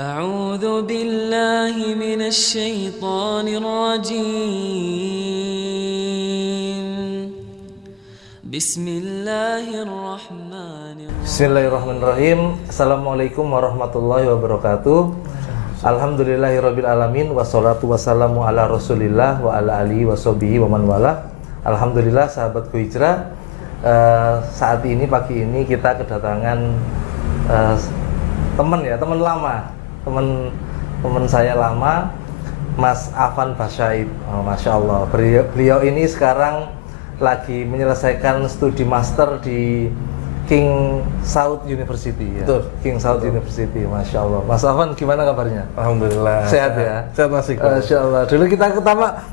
أعوذ بالله من الشيطان الرجيم بسم الله الرحمن الرحيم Bismillahirrahmanirrahim. Assalamualaikum warahmatullahi wabarakatuh. Alhamdulillahirabbil alamin wassalatu wassalamu ala Rasulillah wa ala alihi washabihi wa man wala. Alhamdulillah sahabatku hijrah. Saat ini pagi ini kita kedatangan teman lama. Teman saya lama, Mas Afan Basyaib. Masya Allah. Beliau ini sekarang lagi menyelesaikan studi master di King Saud University ya. Betul. King Saud University, Masya Allah. Mas Afan gimana kabarnya? Alhamdulillah. Sehat ya? Sehat Mas Iqbal. Masya Allah. Dulu kita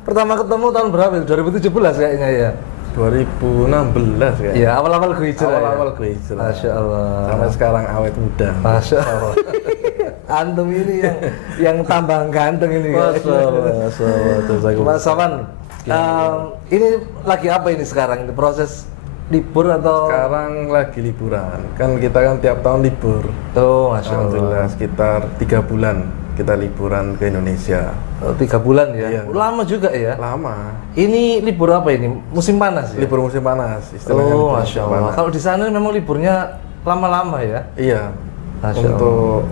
pertama ketemu tahun berapa? 2017 kayaknya ya. 2016 kayaknya. Iya, awal-awal gue hijrah. Awal-awal gue hijrah. Masya Allah. Sampai sekarang awet muda. Masya Allah. Antum ini yang tambah ganteng ini. Masya Allah. Mas Afan, ini lagi apa ini sekarang? Ini proses libur atau? Sekarang lagi liburan. Kan kita kan tiap tahun libur. Oh, Masya Allah. Alhamdulillah sekitar 3 bulan kita liburan ke Indonesia. 3 bulan ya? Iya. Lama juga ya? Lama. Ini libur apa ini? Musim panas ya? Libur musim panas istilahnya. Oh, libur Masya musim Allah. panas. Kalau di sana memang liburnya lama-lama ya? Iya. Masya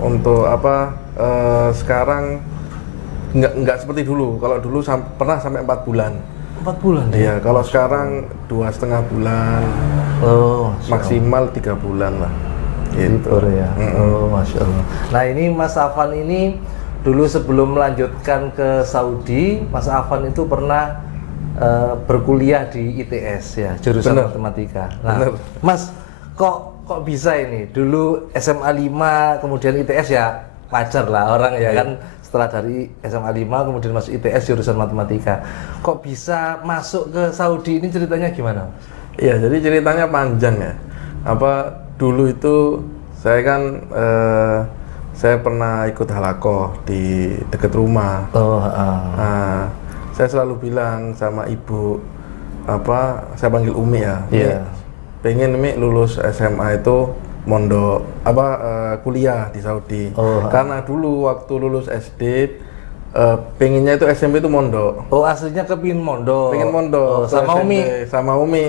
Untuk apa? Sekarang nggak seperti dulu. Kalau dulu pernah sampai 4 bulan. 4 bulan ya? Iya, kalau sekarang 2,5 bulan, Oh, Masya maksimal 3 bulan lah. Allah. Libur ya? Oh, Masya Allah. Nah ini Mas Afan ini dulu sebelum melanjutkan ke Saudi, Mas Afan itu pernah berkuliah di ITS ya, jurusan Bener. matematika. Nah, Bener. Mas, kok bisa ini? Dulu SMA 5, kemudian ITS ya wajar lah orang ya kan, setelah dari SMA 5 kemudian masuk ITS jurusan matematika. Kok bisa masuk ke Saudi, ini ceritanya gimana? Iya, jadi ceritanya panjang ya. Dulu itu saya kan saya pernah ikut halakoh di dekat rumah. Oh, Nah, saya selalu bilang sama ibu, saya panggil Umi ya. Iya. Pengen Umi lulus SMA itu mondok kuliah di Saudi. Oh, Karena dulu waktu lulus SD pengennya itu SMP itu mondok. Oh, aslinya kepingin mondok. Pengen mondok. Oh, sama SMP. Umi. Sama Umi.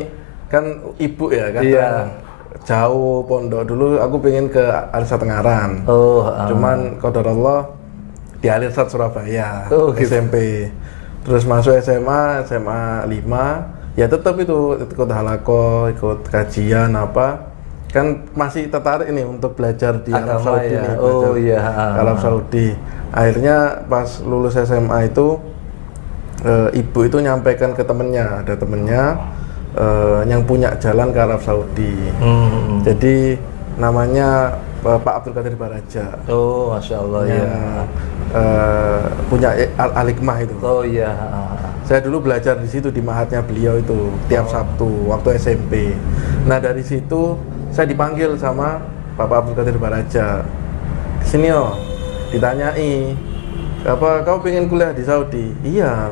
Kan ibu ya kan. Iya. Jauh pondok. Dulu aku pengen ke Alisat Tengaran. Oh, Cuman qadarullah di Alisat Surabaya. Oh, gitu. SMP. Terus masuk SMA 5, ya tetap itu ikut halako, ikut kajian kan masih tertarik ini untuk belajar di Arab Agama Saudi ya. nih, Oh, belajar iya. Arab Saudi. Akhirnya pas lulus SMA itu ibu itu nyampaikan ke temennya, ada temennya yang punya jalan ke Arab Saudi. Jadi namanya Pak Abdul Qadir Baraja. Oh, Masya Allah ya. Yang punya Al-Hikmah itu. Oh iya. Saya dulu belajar di situ di mahatnya beliau itu tiap Sabtu waktu SMP. Nah dari situ saya dipanggil sama Bapak Abdul Qadir Baraja. Kesini ditanyai, kau pengen kuliah di Saudi? Iya,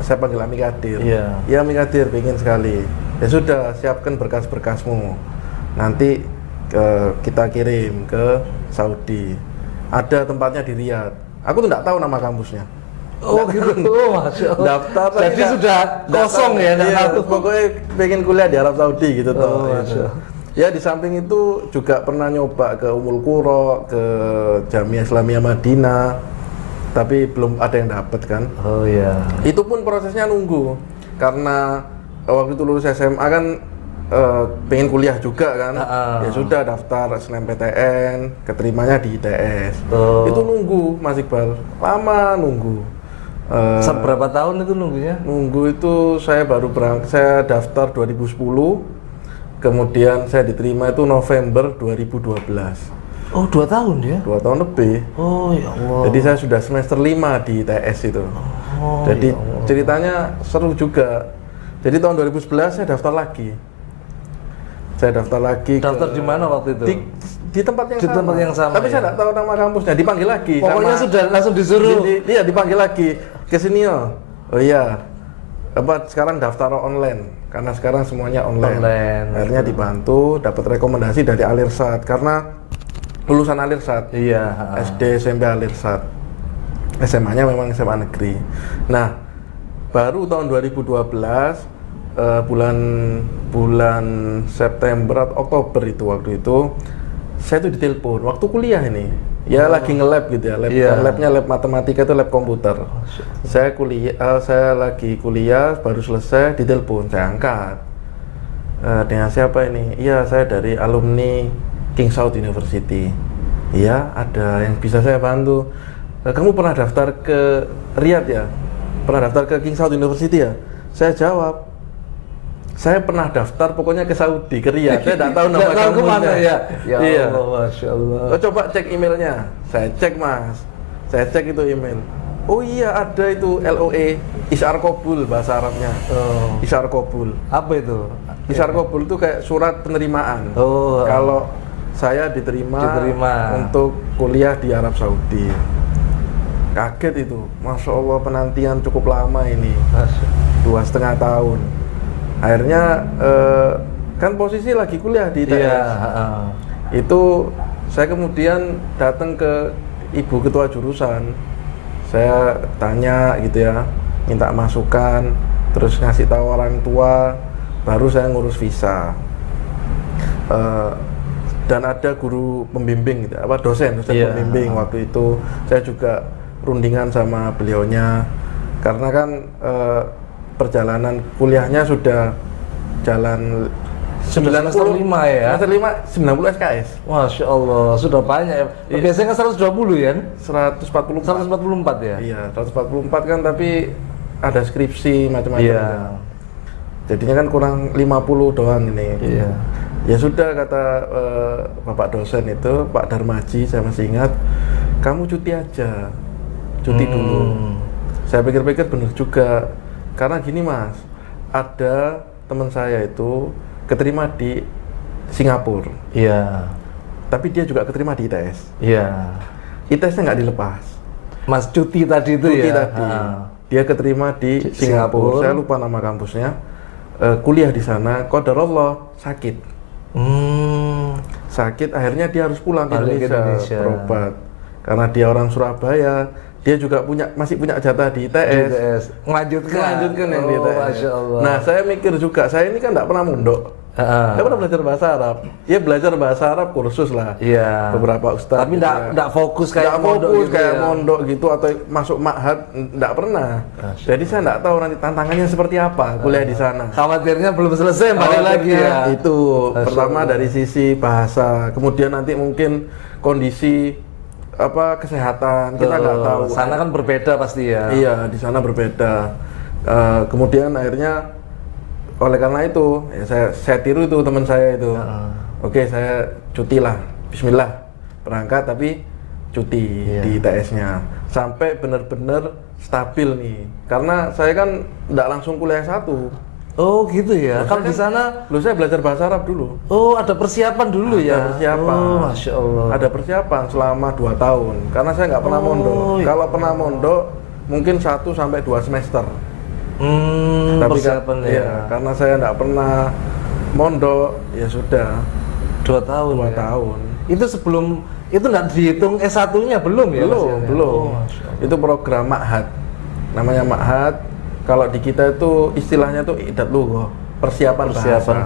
saya panggil Ami Kadir. Iya. Iya Ami Kadir, pengen sekali. Ya sudah, siapkan berkas-berkasmu. Nanti kita kirim ke Saudi. Ada tempatnya di Riyadh. Aku tuh nggak tahu nama kampusnya. Oh gitu. Oh, Masya Allah. Daftar Jadi sudah kosong ya, nggak iya, tahu. pokoknya pengen kuliah di Arab Saudi gitu Oh, toh. Masya Gitu. Allah. Ya di samping itu juga pernah nyoba ke Ummul Qura, ke Jamiah Islamiyah Madinah, tapi belum ada yang dapat kan. Oh iya. Itu pun prosesnya nunggu karena waktu itu lulus SMA kan pengen kuliah juga kan. Ya sudah daftar SNMPTN, keterimanya di ITS. Oh. Itu nunggu Mas Iqbal, lama nunggu. Seberapa tahun itu nunggunya? Nunggu itu saya baru saya daftar 2010, kemudian saya diterima itu November 2012. Oh, 2 tahun ya? 2 tahun lebih. Oh ya Allah. Jadi saya sudah semester 5 di ITS itu. Oh, Jadi ya Allah. ceritanya seru juga. Jadi tahun 2011 saya daftar lagi. Daftar di mana waktu itu? Di tempat yang Di sama. tempat yang sama, Tapi ya? saya nggak tahu nama kampusnya. Dipanggil lagi. Pokoknya sama- sudah langsung disuruh. Iya, dipanggil lagi ke sini oh. Oh iya. Sekarang daftar online karena sekarang semuanya online. Online. Akhirnya dibantu, dapat rekomendasi dari Alirsat karena lulusan Alirsat. Iya. SD, SMP Alirsat. SMA-nya memang SMA negeri. Nah, baru tahun 2012 bulan September atau Oktober itu waktu itu saya tuh ditelepon waktu kuliah ini. Ya lagi nge-lab gitu ya. Labnya lab matematika itu lab komputer. Saya lagi kuliah baru selesai ditelepon, saya angkat. Dengan siapa ini? Iya, saya dari alumni King Saud University. Iya, ada yang bisa saya bantu. Kamu pernah daftar ke Riyadh ya? Pernah daftar ke King Saud University ya? Saya jawab, saya pernah daftar pokoknya ke Saudi, ke Riyadh. Saya tidak tahu nama kampusnya. Ya? Ya iya. Allah, Masya Allah. Coba cek emailnya. Saya cek Mas. Saya cek itu email. Oh iya, ada itu LOE, Isyar Qabul bahasa Arabnya. Oh. Isyar Qabul. Apa itu? Isyar Qabul itu kayak surat penerimaan. Oh. Kalau saya diterima untuk kuliah di Arab Saudi. Kaget itu, Masya Allah, penantian cukup lama ini, 2,5 tahun. Akhirnya kan posisi lagi kuliah di ITS. Itu saya kemudian datang ke ibu ketua jurusan. Saya tanya gitu ya, minta masukan, terus ngasih tahu orang tua, baru saya ngurus visa. Dan ada guru pembimbing gitu, dosen pembimbing. Waktu itu saya juga rundingan sama beliaunya, karena kan perjalanan kuliahnya sudah jalan 95 ya? Semester 5, 90 SKS. Masya Allah, sudah banyak ya. Biasanya kan 120 ya? 144 ya? Iya, 144 kan, tapi ada skripsi macam-macam. Iya. Jadinya kan kurang 50 doang ini. Iya. Ya sudah, kata Bapak dosen itu, Pak Darmaji, saya masih ingat, kamu cuti aja. Cuti dulu. Saya pikir-pikir benar juga, karena gini Mas, ada teman saya itu keterima di Singapura. Iya. Tapi dia juga keterima di ITS. Iya. ITS-nya nggak dilepas. Mas cuti tadi itu cuti ya? Tadi. Dia keterima di Singapura. Saya lupa nama kampusnya. Kuliah di sana, qadarullah sakit. Sakit, akhirnya dia harus pulang ke Indonesia berobat. Karena dia orang Surabaya, dia juga masih punya jatah di ITS. Melanjutkan yang di ITS. Masya Allah. Nah, saya mikir juga, saya ini kan nggak pernah mondok. Saya pernah belajar bahasa Arab. Ya belajar bahasa Arab kursus lah. Iya. Beberapa ustaz. Tapi nggak fokus kayak mondok gitu, mondok gitu atau masuk ma'had, nggak pernah. Jadi saya nggak tahu nanti tantangannya seperti apa kuliah di sana. Khawatirnya belum selesai, balik lagi ya. Itu pertama dari sisi bahasa, kemudian nanti mungkin kondisi kesehatan kita nggak tahu. Sana kan berbeda pasti ya. Iya, di sana berbeda. Kemudian akhirnya oleh karena itu ya saya tiru itu teman saya itu. Oke, saya cuti lah. Bismillah, berangkat tapi cuti di ITS-nya sampai benar-benar stabil nih. Karena saya kan nggak langsung kuliah S1. Oh gitu ya. Kan di sana saya belajar bahasa Arab dulu. Oh, ada persiapan dulu ya. Ada persiapan. Oh, Masya Allah. Ada persiapan selama 2 tahun. Karena saya nggak pernah mondok. Kalau pernah mondok mungkin 1 sampai 2 semester. Tapi persiapan karena saya nggak pernah mondok, ya sudah 2 tahun. 2 tahun. Itu sebelum itu nggak dihitung S1-nya belum ya? Belum. Itu program ma'had. Namanya ma'had. Kalau di kita itu istilahnya tuh idat lughah, persiapan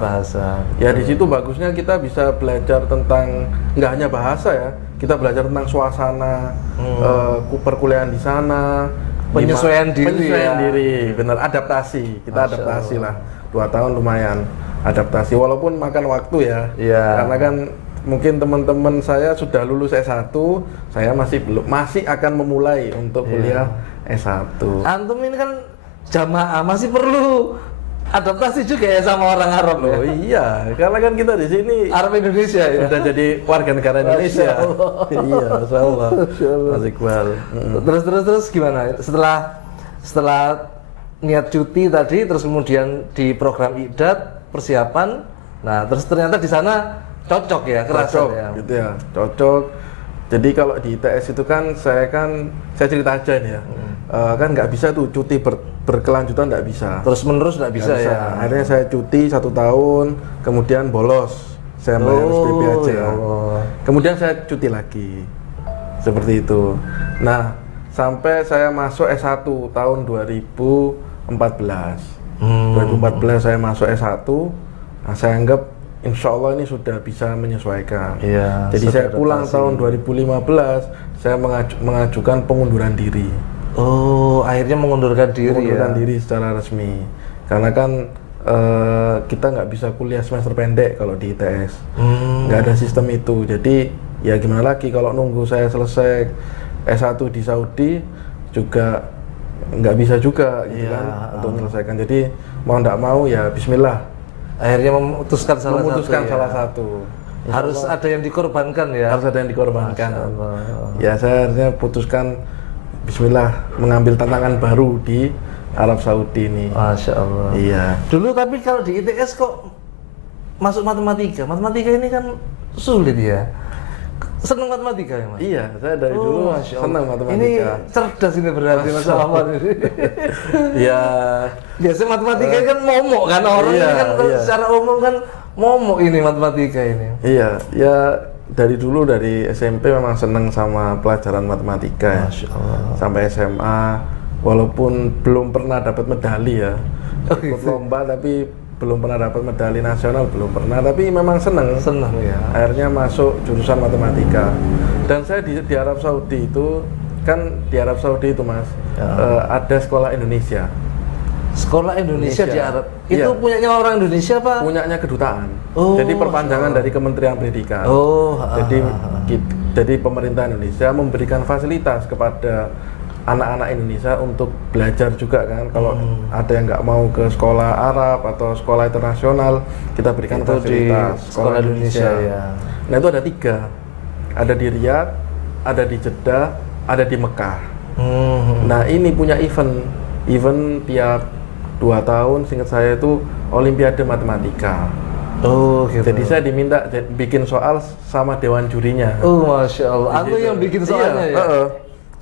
bahasa. Ya di situ bagusnya kita bisa belajar tentang nggak hanya bahasa ya, kita belajar tentang suasana perkuliahan di sana, penyesuaian diri, bener, adaptasi. Kita adaptasi lah. 2 tahun lumayan adaptasi, walaupun makan waktu ya. Karena kan mungkin teman-teman saya sudah lulus S1, saya masih akan memulai untuk kuliah S1. Antum ini kan jamaah masih perlu adaptasi juga ya sama orang Arab ya? Oh iya, karena kan kita di sini Arab Indonesia ya? Sudah jadi warga negara Indonesia. Iya, Masya Allah. Mas Iqbal. Terus gimana? Setelah niat cuti tadi, terus kemudian di program idat, persiapan, nah terus ternyata di sana cocok ya, kerasa ya? Gitu ya, cocok. Jadi kalau di ITS itu kan saya cerita aja nih ya. Kan nggak bisa tuh cuti berkelanjutan, nggak bisa. Terus menerus nggak bisa ya. Akhirnya saya cuti 1 tahun, kemudian bolos. Saya bayar SPP aja. Kemudian saya cuti lagi, seperti itu. Nah, sampai saya masuk S1 tahun 2014. 2014 saya masuk S1. Nah, saya anggap insya Allah ini sudah bisa menyesuaikan. Iya, Jadi sudah saya pulang adaptasi. tahun 2015, saya mengajukan pengunduran diri. Oh, akhirnya mengundurkan diri Mengundurkan ya. diri secara resmi. Karena kan kita nggak bisa kuliah semester pendek kalau di ITS. Nggak ada sistem itu. Jadi ya gimana lagi kalau nunggu saya selesai S1 di Saudi juga nggak bisa juga gitu Iya, kan untuk menyelesaikan. Jadi mau nggak mau ya Bismillah. Akhirnya memutuskan salah Salah satu. satu. Ya. Harus ada yang dikorbankan ya. Harus ada yang dikorbankan. Masya Allah. Ya saya akhirnya putuskan Bismillah mengambil tantangan baru di Arab Saudi ini. Masya Allah. Iya. Dulu tapi kalau di ITS kok masuk matematika? Matematika ini kan sulit ya. Senang matematika ya Mas? Iya, saya dari dulu Masya Allah. senang matematika. Ini cerdas ini berarti Mas Ahmad ini. Ya, Biasanya matematika kan momok kan orang Iya, ini kan iya. secara umum kan momok ini matematika ini. iya, ya dari dulu dari SMP memang senang sama pelajaran matematika ya. Masya Allah. Sampai SMA, walaupun belum pernah dapat medali ya. Oh, Ikut gitu. lomba tapi belum pernah dapat medali nasional, belum pernah. Tapi memang senang. Senang ya. Akhirnya masuk jurusan matematika. Dan saya di Arab Saudi itu kan di Arab Saudi itu Mas Ya. ada sekolah Indonesia. Sekolah Indonesia di Indonesia. Arab. Iya. Itu punyanya orang Indonesia Pak? Punyanya kedutaan. Oh, Jadi perpanjangan dari Kementerian Pendidikan. Oh, Jadi pemerintah Indonesia memberikan fasilitas kepada anak-anak Indonesia untuk belajar juga kan. Kalau ada yang nggak mau ke sekolah Arab atau sekolah internasional, kita berikan Itu di fasilitas sekolah Indonesia ya. Nah itu ada 3, ada di Riyadh, ada di Jeddah, ada di Mekah. Nah ini punya event tiap 2 tahun, seingat saya itu Olimpiade Matematika. Oh gitu. Jadi saya diminta bikin soal sama dewan jurinya. Oh Masya Allah. Aku Gitu. yang bikin soalnya Iya, ya.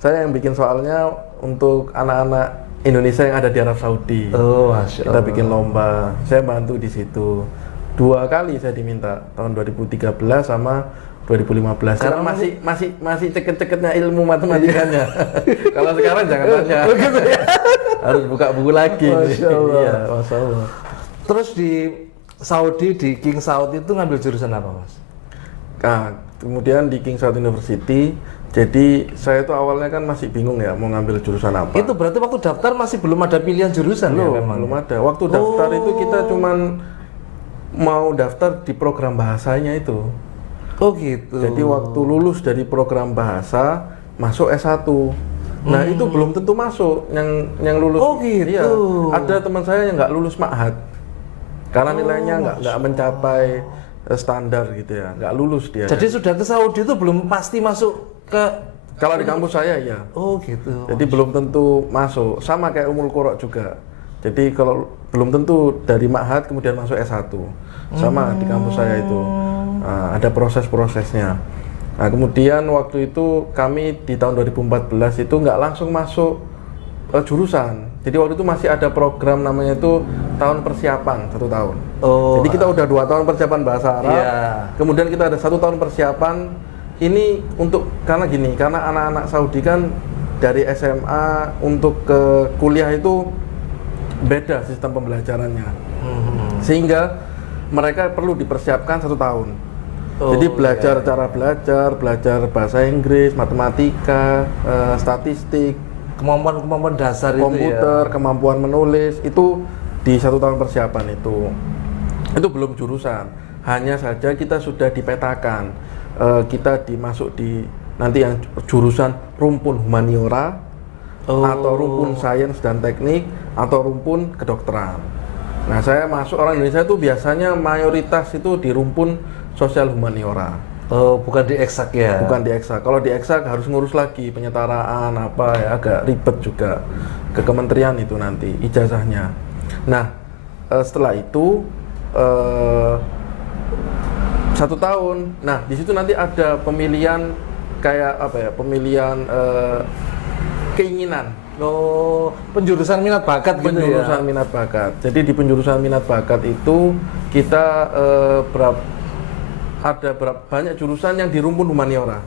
saya yang bikin soalnya untuk anak-anak Indonesia yang ada di Arab Saudi. Oh Masya Kita Allah. bikin lomba, saya bantu di situ. 2 kali saya diminta, tahun 2013 sama 2015. Sekarang masih ceket-ceketnya ilmu matematikanya. Kalau sekarang jangan tanya. Harus buka buku lagi. Masya Allah. Iya, Masya Allah. Terus di Saudi, di King Saud itu ngambil jurusan apa Mas? Nah, kemudian di King Saud University, jadi saya tuh awalnya kan masih bingung ya mau ngambil jurusan apa. Itu berarti waktu daftar masih belum ada pilihan jurusan ya memang? Belum ada. Waktu daftar itu kita cuman mau daftar di program bahasanya itu. Oh gitu. Jadi waktu lulus dari program bahasa masuk S1. Nah, itu belum tentu masuk yang lulus. Oh, gitu. Iya. Ada teman saya yang nggak lulus ma'had. Karena nilainya nggak mencapai standar gitu ya. Nggak lulus dia. Jadi sudah ke Saudi itu belum pasti masuk ke. Kalau di kampus saya ya. Oh gitu. Jadi belum tentu masuk. Sama kayak Ummul Qura juga. Jadi kalau belum tentu dari ma'had kemudian masuk S1. Sama di kampus saya itu. Nah, ada proses-prosesnya. Nah, kemudian waktu itu kami di tahun 2014 itu nggak langsung masuk jurusan. Jadi waktu itu masih ada program namanya itu tahun persiapan 1 tahun. Oh. Jadi kita udah 2 tahun persiapan bahasa Arab. Iya. Kemudian kita ada 1 tahun persiapan. Ini untuk karena gini, karena anak-anak Saudi kan dari SMA untuk ke kuliah itu beda sistem pembelajarannya. Sehingga mereka perlu dipersiapkan 1 tahun. Oh, Jadi belajar iya. cara belajar bahasa Inggris, matematika, statistik, Kemampuan dasar komputer, itu ya. kemampuan menulis itu di 1 tahun persiapan itu. Itu belum jurusan. Hanya saja kita sudah dipetakan. Kita dimasuk di nanti yang jurusan rumpun humaniora atau rumpun sains dan teknik atau rumpun kedokteran. Nah, saya masuk orang Indonesia itu biasanya mayoritas itu di rumpun sosial humaniora. Oh, bukan di eksak ya. Bukan di eksak. Kalau di eksak harus ngurus lagi penyetaraan apa ya, agak ribet juga ke kementerian itu nanti ijazahnya. Nah, setelah itu 1 tahun. Nah, di situ nanti ada pemilihan kayak apa ya? Pemilihan keinginan. Oh, penjurusan minat bakat gitu ya. Penjurusan minat bakat. Jadi di penjurusan minat bakat itu kita ada banyak jurusan yang di rumpun humaniora.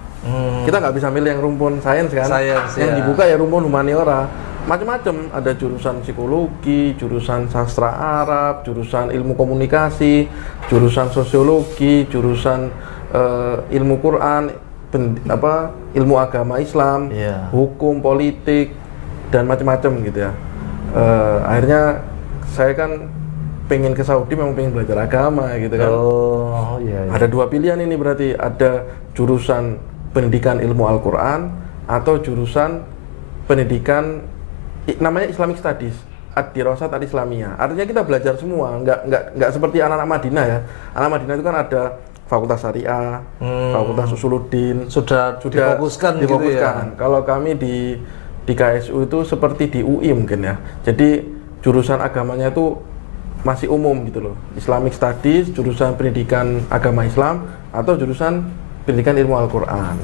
Kita nggak bisa milih yang rumpun sains kan? Sains, yang ya. dibuka ya rumpun humaniora. Macam-macam, ada jurusan psikologi, jurusan sastra Arab, jurusan ilmu komunikasi, jurusan sosiologi, jurusan ilmu Quran, ilmu agama Islam, Iya. hukum, politik, dan macam-macam gitu ya. Akhirnya saya kan pengen ke Saudi, memang pengen belajar agama gitu kan. Oh, iya. Ada dua pilihan ini berarti, ada jurusan pendidikan ilmu Al-Quran atau jurusan pendidikan namanya Islamic Studies, Ad-Dirasat Al-Islamiyah. Artinya kita belajar semua, nggak seperti anak-anak Madinah ya. Anak Madinah itu kan ada Fakultas Syariah, Fakultas Usuluddin, Sudah difokuskan gitu ya. Kalau kami di KSU itu seperti di UI mungkin ya. Jadi jurusan agamanya itu masih umum gitu loh. Islamic Studies, jurusan pendidikan agama Islam, atau jurusan pendidikan ilmu Al-Quran.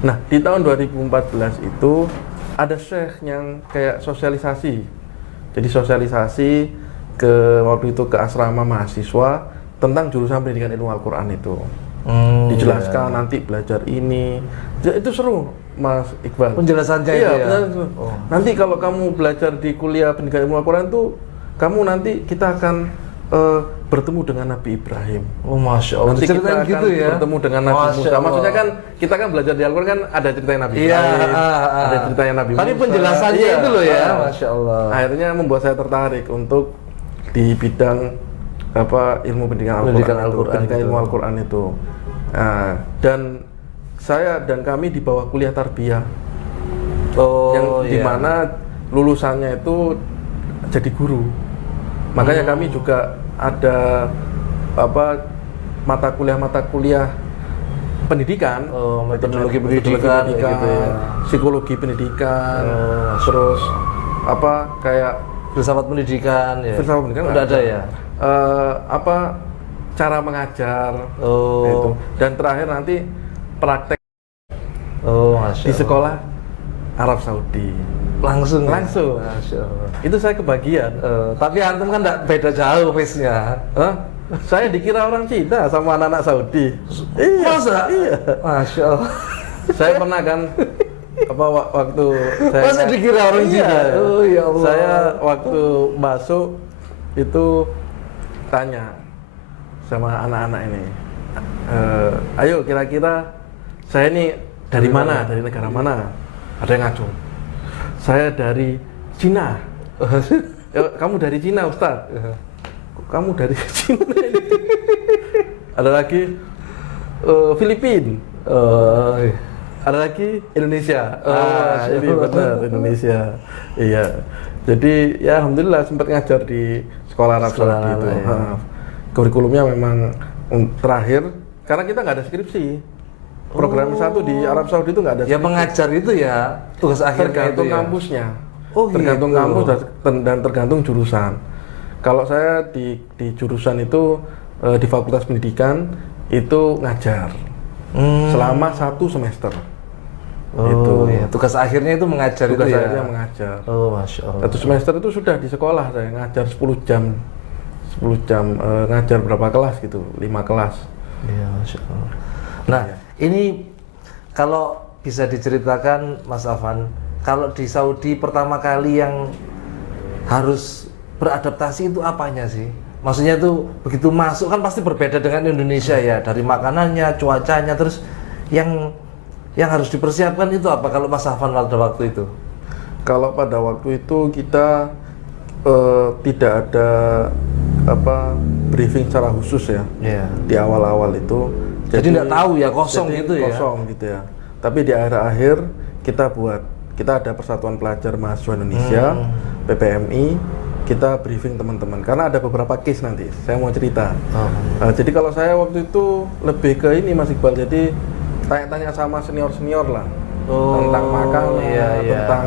Nah, di tahun 2014 itu ada syekh yang kayak sosialisasi. Jadi sosialisasi waktu itu ke asrama mahasiswa tentang jurusan pendidikan ilmu Al-Quran itu. Dijelaskan nanti belajar ini. Itu seru, Mas Iqbal. Penjelasannya iya, itu ya. Nanti kalau kamu belajar di kuliah pendidikan ilmu Al-Quran tuh, kamu nanti kita akan bertemu dengan Nabi Ibrahim. Oh, Masya Allah. Nanti kita Ceritain akan gitu ya. bertemu dengan Nabi Masya Musa. Allah. Maksudnya kan kita kan belajar di Al-Quran kan ada ceritanya Nabi Ibrahim, ada ceritanya Nabi Musa. Tapi penjelasannya Iya, itu loh ya, Masya Allah. Akhirnya membuat saya tertarik untuk di bidang ilmu pendidikan Al-Quran, pendidikan ilmu Al-Quran itu. Dan saya dan kami di bawah kuliah tarbiyah, yang dimana lulusannya itu jadi guru. Makanya kami juga ada mata kuliah pendidikan, metodologi pendidikan gitu ya. Psikologi pendidikan, terus kayak filsafat pendidikan ya. Filsafat pendidikan udah ada ya. Cara mengajar itu, dan terakhir nanti praktek Masya di Allah. sekolah Arab Saudi. Langsung. Masya Allah. Itu saya kebagian. Tapi antum kan enggak beda jauh face-nya. Saya dikira orang Cina sama anak-anak Saudi. Masa? Iya. Masya Allah. Saya pernah kan waktu saya Masa dikira orang Cina? Oh ya Allah. Saya waktu masuk itu tanya sama anak-anak ini, ayo kira-kira saya ini dari mana? Dari negara mana? Ada yang ngacung. Saya dari Cina. Kamu dari Cina, Ustaz? Kamu dari Cina? Ada lagi Filipina. Ada lagi Indonesia. Ini benar Indonesia. Iya. Jadi ya alhamdulillah sempat ngajar di sekolah Arab Saudi itu. Ya. Kurikulumnya memang terakhir karena kita nggak ada skripsi. Program satu di Arab Saudi itu nggak ada. Ya mengajar itu ya tugas akhirnya tergantung itu ya. kampusnya. Tergantung Tergantung kampus dan tergantung jurusan. Kalau saya di jurusan itu di Fakultas Pendidikan itu ngajar selama 1 semester. Itu ya. Tugas akhirnya itu mengajar tugas itu ya. akhirnya mengajar. Masya Allah. 1 semester itu sudah di sekolah saya ngajar 10 jam ngajar berapa kelas gitu, 5 kelas. Iya, Masya Allah. Nah, ini kalau bisa diceritakan Mas Afan, kalau di Saudi pertama kali yang harus beradaptasi itu apanya sih? Maksudnya tuh begitu masuk kan pasti berbeda dengan Indonesia ya, dari makanannya, cuacanya, terus yang harus dipersiapkan itu apa kalau Mas Afan pada waktu itu? Kalau pada waktu itu kita tidak ada briefing secara khusus ya. Di awal-awal itu. Jadi nggak tahu ya, kosong gitu ya. Kosong gitu ya. Tapi di akhir-akhir kita ada Persatuan Pelajar Mahasiswa Indonesia, PPMI, kita briefing teman-teman karena ada beberapa case nanti. Saya mau cerita. Jadi kalau saya waktu itu lebih ke ini Mas Iqbal, jadi tanya-tanya sama senior-senior lah. Tentang makanan, tentang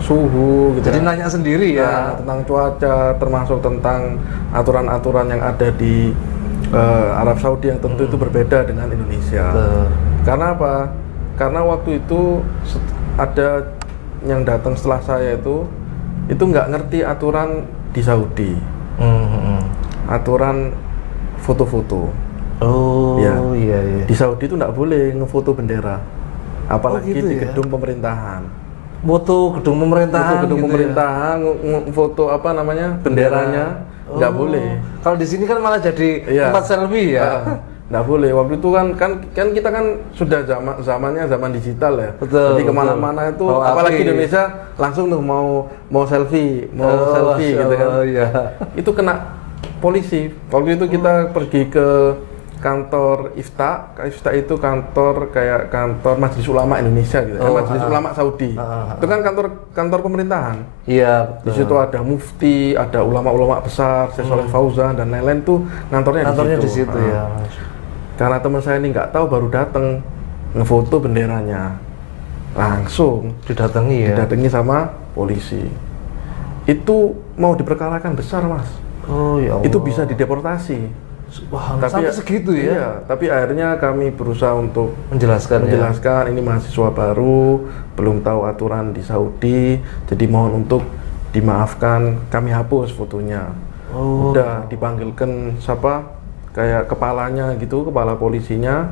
suhu gitu. Jadi nanya sendiri ya. Tentang cuaca, termasuk tentang aturan-aturan yang ada di Arab Saudi yang tentu itu berbeda dengan Indonesia. Karena apa? Karena waktu itu ada yang datang setelah saya itu nggak ngerti aturan di Saudi. Aturan foto-foto. Oh, Ya. iya iya. Di Saudi itu nggak boleh ngefoto bendera, apalagi gitu di ya? gedung pemerintahan. Foto gedung pemerintahan. Foto gedung gitu ya? pemerintahan, foto apa namanya benderanya nggak Oh. boleh. Kalau di sini kan malah jadi Iya. tempat selfie ya. Nggak boleh. Waktu itu kan kita kan sudah zamannya zaman digital ya. Betul, Jadi betul. kemana-mana itu, Bawa apalagi HP. Indonesia langsung tuh mau selfie, selfie Masya gitu kan. Allah, iya. Itu kena polisi. Waktu itu kita pergi ke kantor IFTA. IFTA itu kantor kayak kantor Majelis Ulama Indonesia gitu, ya, Majelis Ulama Saudi. Itu kan kantor pemerintahan. Iya. Di situ ada mufti, ada ulama-ulama besar, Syekh Shalih Fauzan dan lain-lain tuh kantornya Kantornya di di situ. situ ya. Karena teman saya ini nggak tahu, baru datang ngefoto benderanya, langsung Didatangi ya. didatangi sama polisi. Itu mau diperkarakan besar, Mas. Oh ya Allah. Itu bisa dideportasi. Wah, sampai segitu ya. Iya, tapi akhirnya kami berusaha untuk Menjelaskan ya. menjelaskan ini mahasiswa baru, belum tahu aturan di Saudi, jadi mohon untuk dimaafkan, kami hapus fotonya. Oh. Udah dipanggilkan siapa kayak kepalanya gitu, kepala polisinya,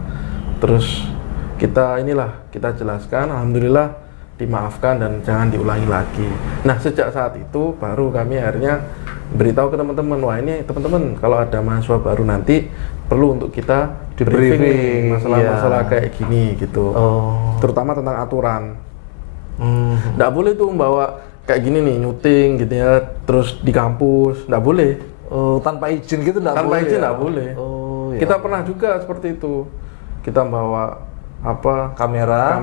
terus kita jelaskan, alhamdulillah dimaafkan dan jangan diulangi lagi. Nah, sejak saat itu baru kami akhirnya beritahu ke teman-teman, wah ini teman-teman kalau ada mahasiswa baru nanti perlu untuk kita Di briefing briefing, masalah-masalah iya. kayak gini gitu. Oh. Terutama tentang aturan. Hmm. Nggak boleh tuh membawa kayak gini nih, nyuting gitu ya, terus di kampus, nggak boleh. Oh, tanpa izin gitu enggak boleh. Tanpa izin ya? nggak boleh. Oh, ya. Kita pernah juga seperti itu. Kita bawa kamera.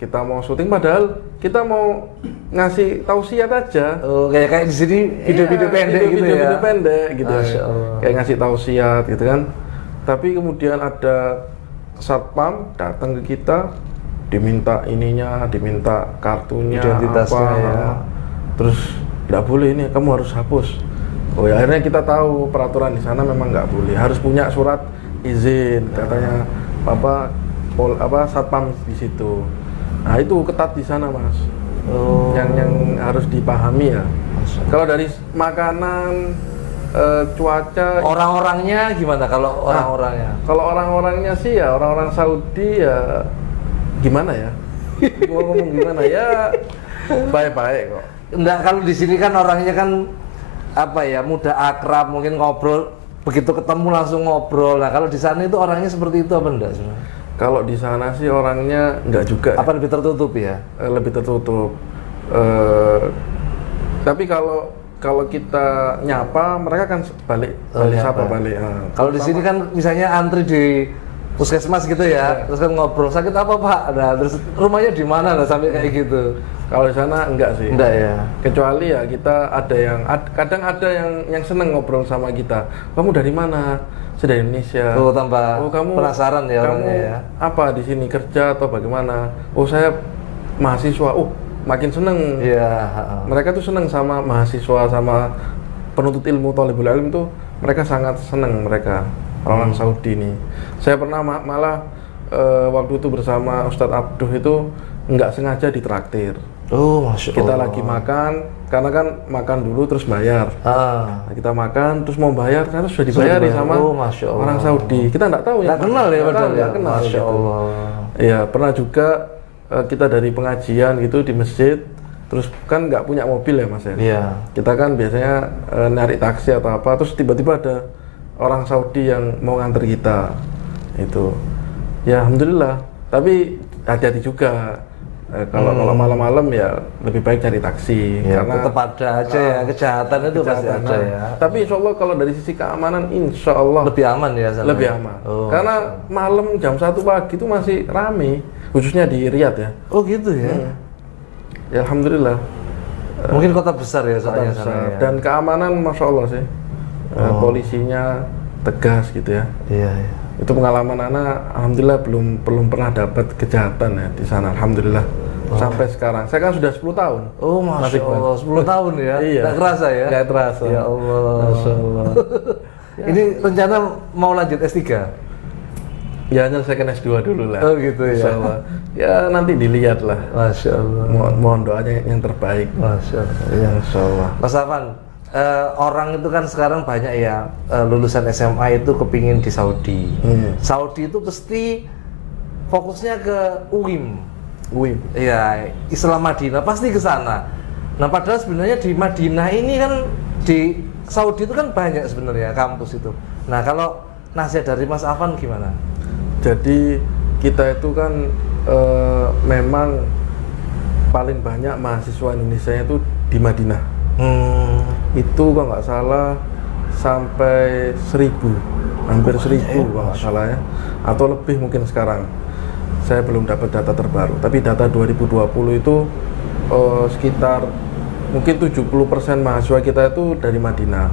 kita mau syuting, padahal kita mau ngasih tausiah aja. Oh, kayak di sini video-video Iya, pendek gitu ya. video pendek gitu. Masya Allah. Kayak ngasih tausiah gitu kan. Tapi kemudian ada satpam datang ke kita, diminta ininya, diminta kartunya, Identitasnya apa, ya. terus nggak boleh ini, kamu harus hapus. Oh ya, akhirnya kita tahu peraturan di sana memang nggak boleh, harus punya surat izin katanya satpam di situ. Nah itu ketat di sana, Mas. Oh. Yang harus dipahami ya. Kalau dari makanan, cuaca, Orang-orangnya gimana kalau orang-orangnya? kalau orang-orangnya sih ya orang-orang Saudi ya gimana ya? Mau ngomong gimana ya? Baik-baik kok. Enggak, kalau di sini kan orangnya kan apa ya, mudah akrab, mungkin ngobrol, begitu ketemu langsung ngobrol. Nah, kalau di sana itu orangnya seperti itu apa enggak sebenarnya? Kalau di sana sih orangnya enggak juga. Apa lebih tertutup ya? Lebih tertutup. Tapi kalau kita nyapa, mereka kan balik nyapa. sapa balik. Kalau di sini kan misalnya antri di puskesmas gitu ya, terus kan ngobrol, sakit apa Pak? Nah, terus rumahnya di mana lah sampai kayak gitu? Kalau di sana enggak sih. Enggak ya. Kecuali ya kita ada yang kadang ada yang seneng ngobrol sama kita. Kamu dari mana? Saya dari Indonesia. Oh, tambah kamu penasaran ya kamu orangnya ya. apa di sini kerja atau bagaimana? Oh, saya mahasiswa. Oh, makin seneng. Iya. Mereka tuh seneng sama mahasiswa, sama penuntut ilmu, thalibul ilm tuh mereka sangat seneng mereka. Orang Saudi nih. Saya pernah malah waktu itu bersama Ustadz Abduh itu nggak sengaja ditraktir. Oh, Masya Allah. Kita lagi makan, karena kan makan dulu terus bayar. Nah, kita makan terus mau bayar, karena sudah dibayari sama Masya Allah. orang Saudi. Kita nggak tahu ya. Nggak kenal ya padahal ya. Nggak kenal. Masya Gitu. Allah. Ya pernah juga kita dari pengajian gitu di masjid, terus kan nggak punya mobil ya Mas ya. Iya. Kita kan biasanya narik taksi atau apa, terus tiba-tiba ada orang Saudi yang mau nganter kita. Itu. Ya alhamdulillah. Tapi hati-hati juga. Kalau malam-malam ya lebih baik cari taksi, Ya, karena tetap ada aja ya, kejahatan itu pasti ada ya. Tapi insya Allah kalau dari sisi keamanan insya Allah Lebih aman ya sana. lebih aman. Oh, Karena malam jam 1 pagi itu masih rame, khususnya di Riyadh ya. Oh gitu ya. Ya alhamdulillah. Mungkin kota besar ya Kota soalnya besar. sana ya. Dan keamanan masya Allah sih. Polisinya tegas gitu ya. Iya, iya. Itu pengalaman anak, alhamdulillah belum pernah dapat kejahatan ya di sana, alhamdulillah. Sampai sekarang. Saya kan sudah 10 tahun. Oh, Masya Allah, 10 tahun ya? Iya. Nggak kerasa ya? Nggak terasa. Ya Allah. Masya Allah. Ini rencana mau lanjut S3? Ya nyelesaikan S2 dulu lah. Oh gitu ya? Insya Allah. Ya nanti dilihat lah. Masya Allah. Mohon doanya yang terbaik. Masya Allah. Ya. Insya Allah. Mas Afan, orang itu kan sekarang banyak ya lulusan SMA itu kepingin di Saudi. Saudi itu pasti fokusnya ke UIM. Iya, Islam Madinah pasti ke sana. Nah, padahal sebenarnya di Madinah ini kan di Saudi itu kan banyak sebenarnya kampus itu. Nah, kalau nasihat dari Mas Afan gimana? Jadi kita itu kan memang paling banyak mahasiswa Indonesia itu di Madinah. Itu kalau nggak salah sampai 1.000, hampir 1.000 kalau nggak salah ya, atau lebih mungkin sekarang. Saya belum dapat data terbaru, tapi data 2020 itu sekitar mungkin 70% mahasiswa kita itu dari Madinah.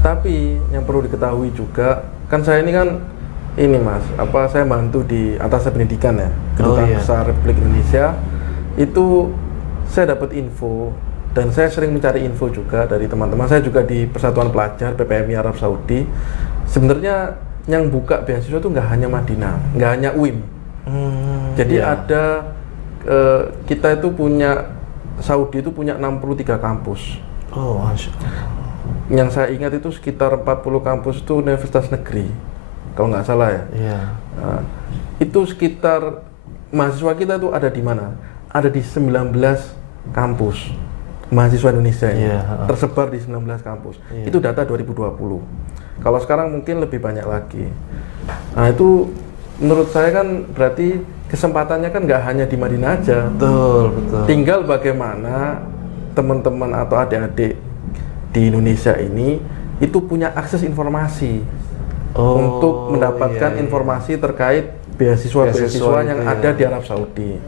Tapi yang perlu diketahui juga, kan saya ini kan ini Mas, saya bantu di atas pendidikan ya, Kedutaan Besar Republik Indonesia. Itu saya dapat info dan saya sering mencari info juga dari teman-teman saya juga di Persatuan Pelajar PPMI Arab Saudi. Sebenarnya yang buka beasiswa itu nggak hanya Madinah, nggak hanya UIM. Jadi ada kita itu punya, Saudi itu punya 63 kampus. Oh, Masya Allah. Yang saya ingat itu sekitar 40 kampus itu universitas negeri, kalau nggak salah ya. Nah, itu sekitar mahasiswa kita itu ada di mana? Ada di 19 kampus mahasiswa Indonesia ini, tersebar di 19 kampus. Itu data 2020. Kalau sekarang mungkin lebih banyak lagi. Nah, itu menurut saya kan berarti kesempatannya kan nggak hanya di Madinah aja. Betul. Tinggal bagaimana teman-teman atau adik-adik di Indonesia ini itu punya akses informasi untuk mendapatkan informasi terkait beasiswa yang ada di Arab Saudi.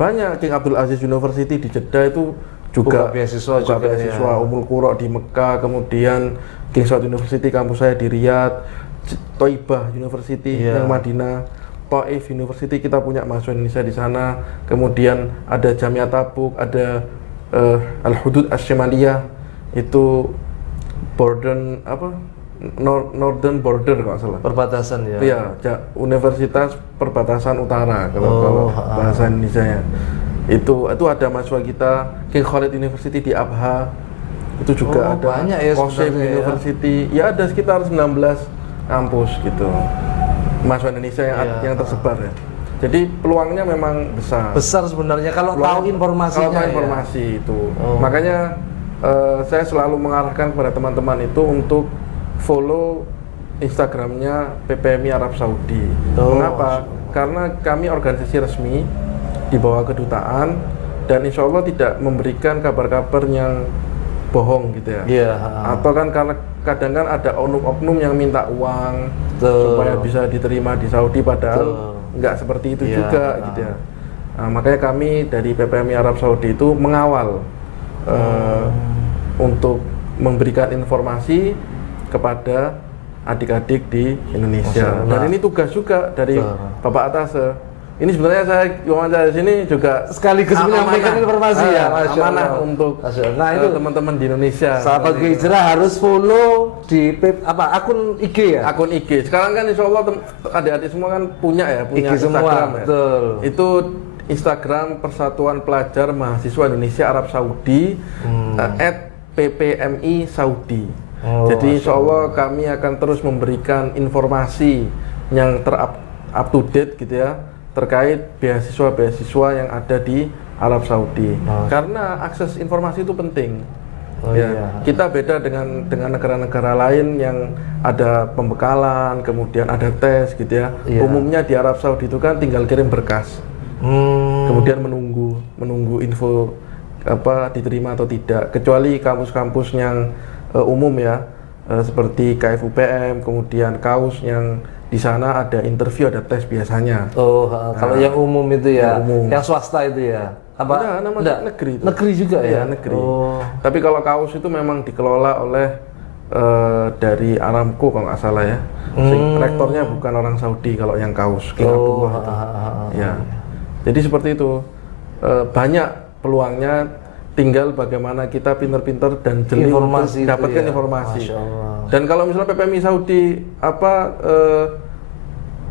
Banyak, King Abdul Aziz University di Jeddah itu juga buka beasiswa, Ummul Qura di Mekah, kemudian King Saud University kampus saya di Riyadh, Thaibah University yang Madinah, Taif University kita punya mahasiswa Indonesia di sana, kemudian ada Jamia Tabuk, ada Al-Hudud Asy-Syimaliyah itu Northern Border kalau nggak salah. Perbatasan ya. Iya, Universitas Perbatasan Utara kalau bahasa Indonesianya. Itu ada mahasiswa kita, King Khalid University di Abha. Itu juga ada banyak ya Qasim University. Ya ada sekitar 19 kampus gitu. Mahasiswa Indonesia yang tersebar ya. Jadi peluangnya memang besar. Besar sebenarnya kalau tahu informasinya. Kalau tahu informasi itu. Makanya saya selalu mengarahkan kepada teman-teman itu untuk follow Instagramnya PPMI Arab Saudi. Mengapa? Karena kami organisasi resmi di bawah kedutaan dan insya Allah tidak memberikan kabar-kabar yang bohong gitu ya. Atau kan karena kadang kan ada oknum-oknum yang minta uang supaya bisa diterima di Saudi padahal nggak seperti itu juga gitu ya. Nah, makanya kami dari PPMI Arab Saudi itu mengawal untuk memberikan informasi kepada adik-adik di Indonesia. Dan ini tugas juga dari Bapak Atase. Ini sebenarnya saya wawancara di sini juga sekaligus menyampaikan informasi amanah untuk itu teman-teman di Indonesia. Sahabat Hijrah harus follow di akun IG ya. Akun IG. Sekarang kan insya Allah adik-adik semua kan punya IG Instagram semua, ya. Betul. Itu Instagram Persatuan Pelajar Mahasiswa Indonesia Arab Saudi @ppmi Saudi. Jadi insya Allah kami akan terus memberikan informasi yang up to date gitu ya terkait beasiswa yang ada di Arab Saudi. Karena akses informasi itu penting. Kita beda dengan negara-negara lain yang ada pembekalan, kemudian ada tes gitu ya. Umumnya di Arab Saudi itu kan tinggal kirim berkas. Kemudian menunggu info diterima atau tidak. Kecuali kampus-kampus yang umum ya, seperti KFUPM, kemudian KAUS yang di sana ada interview, ada tes biasanya. Kalau yang umum itu ya, yang swasta itu ya. Negeri itu. Negeri juga ya? Negeri. Tapi kalau KAUS itu memang dikelola oleh dari Aramco kalau nggak salah ya. Rektornya bukan orang Saudi kalau yang KAUS, King Abdullah itu. Ya. Jadi seperti itu. Banyak peluangnya, tinggal bagaimana kita pinter-pinter dan jeli untuk dapatkan informasi. Dan kalau misalnya PPMI Saudi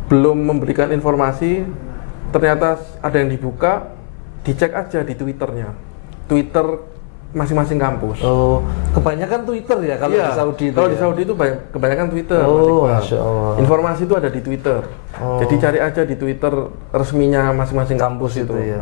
belum memberikan informasi, ternyata ada yang dibuka, dicek aja di Twitternya. Twitter masing-masing kampus. Oh, kebanyakan Twitter ya kalau Iya, di Saudi itu. kalau ya? di Saudi itu kebanyakan Twitter. Mas Oh, Iqbal. Masya Allah. Informasi itu ada di Twitter. Oh. Jadi cari aja di Twitter resminya masing-masing kampus itu. itu ya.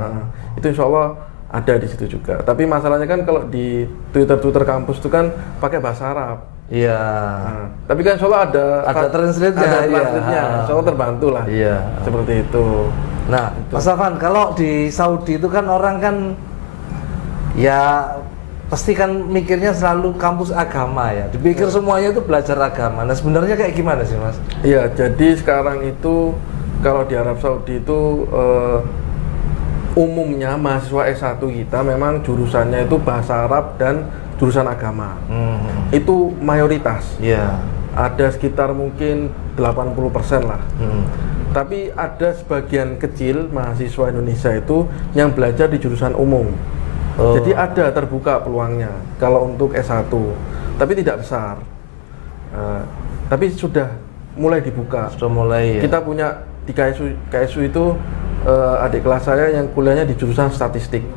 Itu insya Allah ada di situ juga. Tapi masalahnya kan kalau di Twitter kampus itu kan pakai bahasa Arab. Iya. Nah, tapi kan insya Allah Ada translate-nya, Ada iya. translate-nya. Insya Allah terbantu lah. Iya. Seperti itu. Nah, Mas Afan, kalau di Saudi itu kan orang kan ya pasti kan mikirnya selalu kampus agama ya. Dipikir semuanya itu belajar agama. Nah, sebenarnya kayak gimana sih, Mas? Iya, jadi sekarang itu kalau di Arab Saudi itu umumnya mahasiswa S1 kita memang jurusannya itu bahasa Arab dan jurusan agama. Itu mayoritas. Iya. Ada sekitar mungkin 80% lah. Tapi ada sebagian kecil mahasiswa Indonesia itu yang belajar di jurusan umum. Oh. Jadi ada terbuka peluangnya kalau untuk S1, tapi tidak besar. Tapi sudah mulai dibuka. Sudah mulai ya. Kita punya di KSU itu adik kelas saya yang kuliahnya di jurusan statistik.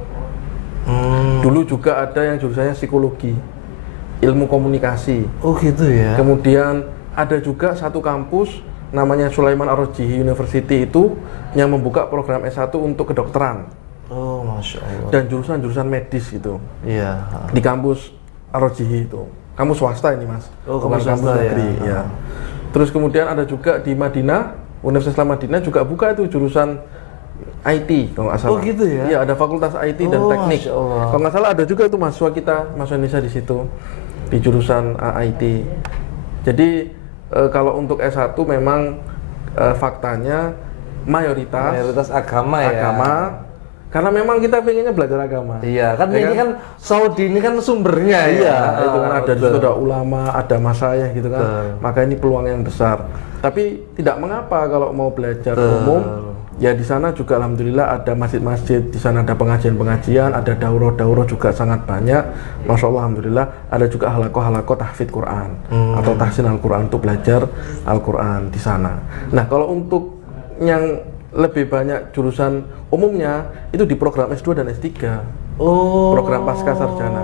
Dulu juga ada yang jurusannya psikologi, ilmu komunikasi. Oh gitu ya. Kemudian ada juga satu kampus namanya Sulaiman Ar-Rajihi University itu yang membuka program S1 untuk kedokteran. Oh, Masya Allah. Dan jurusan-jurusan medis gitu. Iya. Di kampus Ar-Rajihi itu. Kampus swasta ini, Mas. Oh, Bukan kampus swasta negeri, ya. ya. Terus kemudian ada juga di Madinah, Universitas Islam Madinah juga buka itu jurusan IT kalau nggak salah. Oh gitu ya? Iya, ada fakultas IT dan Oh, teknik. Masya Allah. Kalau nggak salah ada juga itu mahasiswa kita, mahasiswa Indonesia di situ di jurusan IT. Jadi kalau untuk S1 memang faktanya mayoritas agama ya. agama, karena memang kita pengennya belajar agama. Iya, kan Ya ini kan Saudi ini kan sumbernya Iya, ya. itu kan ada di situ ada ulama, ada masyayikh gitu kan. Betul. Maka ini peluang yang besar. Tapi tidak mengapa kalau mau belajar umum, ya di sana juga alhamdulillah ada masjid-masjid, di sana ada pengajian-pengajian, ada daurah-daurah juga sangat banyak. Masya Allah alhamdulillah, ada juga halakoh-halakoh tahfidz Quran atau tahsin Al-Quran untuk belajar Al-Quran di sana. Nah, kalau untuk yang lebih banyak jurusan umumnya itu di program S2 dan S3. Oh. Program pasca sarjana.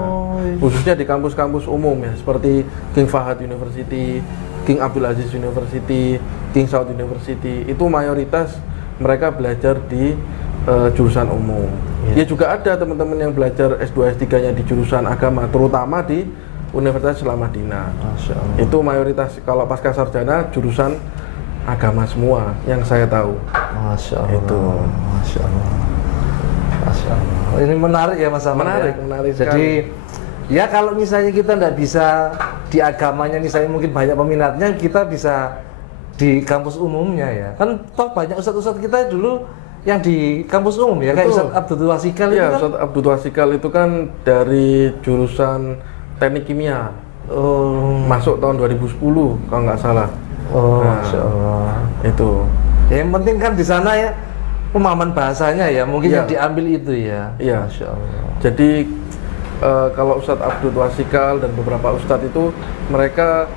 Khususnya di kampus-kampus umum ya, seperti King Fahad University, King Abdul Aziz University, King Saud University. Itu mayoritas mereka belajar di jurusan umum. Ya juga ada teman-teman yang belajar S2 S3-nya di jurusan agama, terutama di Universitas Islam Madinah. Masya Allah. Itu mayoritas kalau pasca sarjana jurusan agama semua yang saya tahu. Masya Allah. Itu. Masya Allah. Masya Allah. Ini menarik ya Mas Ahmad. Menarik, ya? menarik Jadi ya kalau misalnya kita tidak bisa di agamanya, misalnya mungkin banyak peminatnya, kita bisa di kampus umumnya ya. Kan toh banyak ustadz-ustadz kita dulu yang di kampus umum ya, kayak Ustadz Abdul Wasikal itu Iya, kan. Ustadz Abdul Wasikal itu kan dari jurusan teknik kimia. Oh. Masuk tahun 2010 kalau nggak salah. Oh, Nah, Masya Allah. Itu. Ya, yang penting kan di sana ya pemahaman bahasanya ya, mungkin Iya. yang diambil itu ya. Iya. Masya Allah. Jadi kalau Ustadz Abdul Wasikal dan beberapa ustadz itu mereka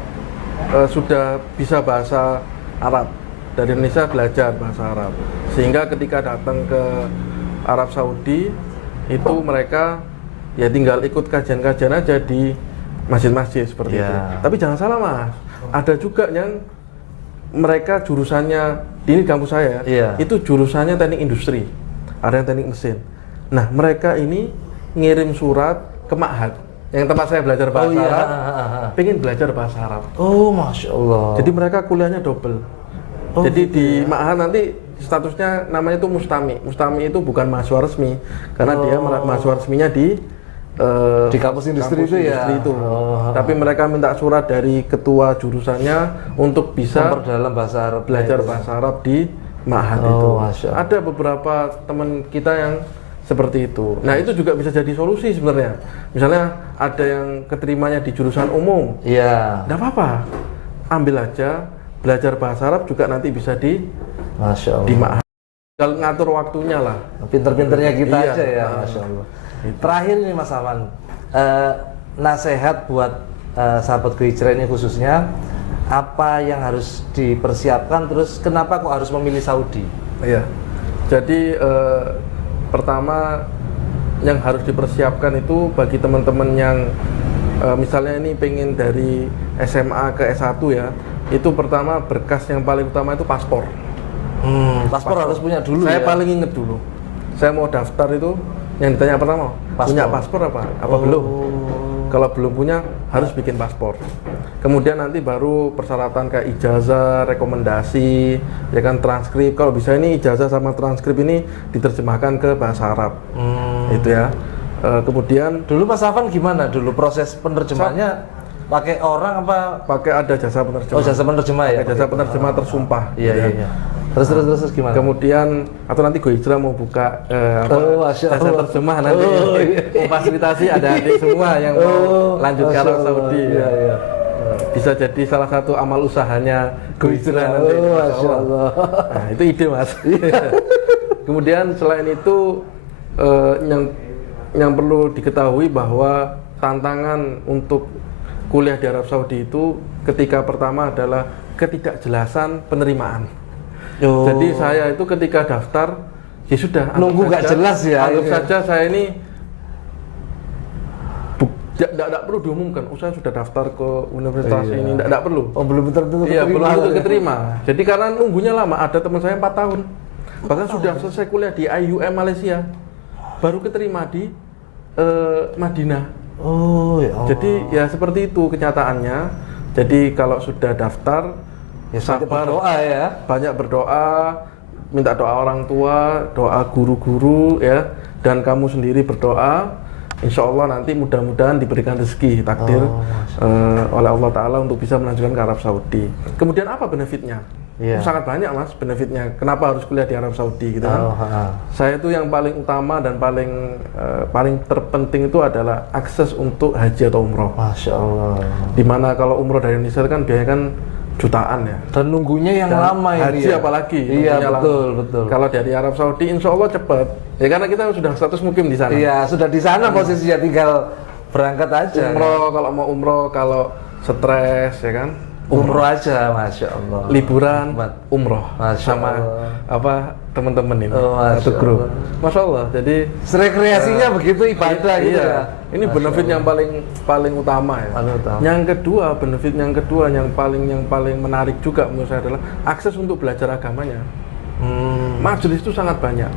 sudah bisa bahasa Arab. Dari Indonesia belajar bahasa Arab. Sehingga ketika datang ke Arab Saudi itu mereka ya tinggal ikut kajian-kajian aja di masjid-masjid seperti itu. Tapi jangan salah Mas, ada juga yang mereka jurusannya di kampus saya, itu jurusannya teknik industri, ada yang teknik mesin. Nah mereka ini ngirim surat ke Ma'had yang tempat saya belajar bahasa Arab, pengen belajar bahasa Arab. Oh Masya Allah. Jadi mereka kuliahnya double. Jadi di Ma'had nanti statusnya namanya itu mustami. Mustami itu bukan mahasiswa resmi, karena dia mahasiswa resminya di kampus industri kampus itu industri ya. itu. Tapi mereka minta surat dari ketua jurusannya untuk bisa memperdalam bahasa Arab, belajar bahasa Arab di Ma'had itu. Masya Allah. Ada beberapa teman kita yang seperti itu. Nah itu juga bisa jadi solusi sebenarnya. Misalnya ada yang keterimanya di jurusan umum, iya. nggak apa-apa, ambil aja, belajar bahasa Arab juga nanti bisa di Masya Allah. di Ma'had. Kalau ngatur waktunya lah. Pinter-pinternya kita Iya. aja ya, Masya Allah. Terakhir nih Mas Aman, nasihat buat sahabat Hijrah ini khususnya, apa yang harus dipersiapkan, terus kenapa kok harus memilih Saudi? Iya. Jadi pertama yang harus dipersiapkan itu bagi teman-teman yang misalnya ini pengen dari SMA ke S1 ya, itu pertama berkas yang paling utama itu paspor. Paspor harus punya dulu. Saya ya? paling inget dulu. Saya mau daftar itu yang ditanya pertama, punya paspor apa belum? Kalau belum punya harus bikin paspor. Kemudian nanti baru persyaratan kayak ijazah, rekomendasi, ya kan transkrip. Kalau bisa ini ijazah sama transkrip ini diterjemahkan ke bahasa Arab. Itu ya. Kemudian Dulu Mas Afan gimana dulu proses penerjemahnya? Pakai orang apa? pakai ada jasa penerjemah. Oh, jasa penerjemah ya. Pakai jasa penerjemah tersumpah. Iya, gitu ya. iya. Terus gimana? Kemudian atau nanti Go Hijrah mau buka Masya jasa Allah. terjemah nanti memfasilitasi ada adik semua yang mau lanjut ke Arab Saudi. Iya, iya. Bisa jadi salah satu amal usahanya Go Hijrah nanti. Masya Allah. Nah, itu ide Mas. Kemudian selain itu yang perlu diketahui bahwa tantangan untuk kuliah di Arab Saudi itu ketika pertama adalah ketidakjelasan penerimaan. Jadi saya itu ketika daftar ya sudah Nunggu nggak jelas ya. Anggap saja saya ini tidak perlu diumumkan. Saya sudah daftar ke universitas ini, tidak perlu. Oh, belum tentu Iya, belum keterima. tentu keterima. Jadi karena nunggunya lama, ada teman saya 4 tahun. Bahkan sudah selesai kuliah di IUM Malaysia, baru keterima di Madinah. Oh, ya Allah. Jadi ya seperti itu kenyataannya. Jadi kalau sudah daftar, Ya, sabar, berdoa ya. banyak berdoa, minta doa orang tua, doa guru-guru ya, dan kamu sendiri berdoa. Insya Allah nanti mudah-mudahan diberikan rezeki takdir oleh Allah Ta'ala untuk bisa melanjutkan ke Arab Saudi. Kemudian apa benefitnya? Iya. Sangat banyak Mas benefitnya. Kenapa harus kuliah di Arab Saudi gitu kan? Saya itu yang paling utama dan paling terpenting itu adalah akses untuk haji atau umroh. Masya Allah. Dimana kalau umroh dari Indonesia kan biayanya kan jutaan ya. Dan nunggunya yang Dan lama ini. haji ya? apalagi. Iya, nunggunya betul, lama. betul. Kalau dari Arab Saudi insya Allah cepat. Ya karena kita sudah status mukim di sana. Iya, sudah di sana posisinya, tinggal berangkat aja. Umroh kalau mau umroh, kalau stres ya kan. Umroh aja, Masya Allah. Liburan, umroh Masya sama Allah. teman-teman ini Masya satu grup. Allah. Masya Allah. Jadi Rekreasinya begitu ibadah gitu iya. ya. Ini Masya benefit Allah. yang paling utama ya. Paling utama. Yang kedua, benefit yang kedua yang paling menarik juga menurut saya adalah akses untuk belajar agamanya. Majelis itu sangat banyak.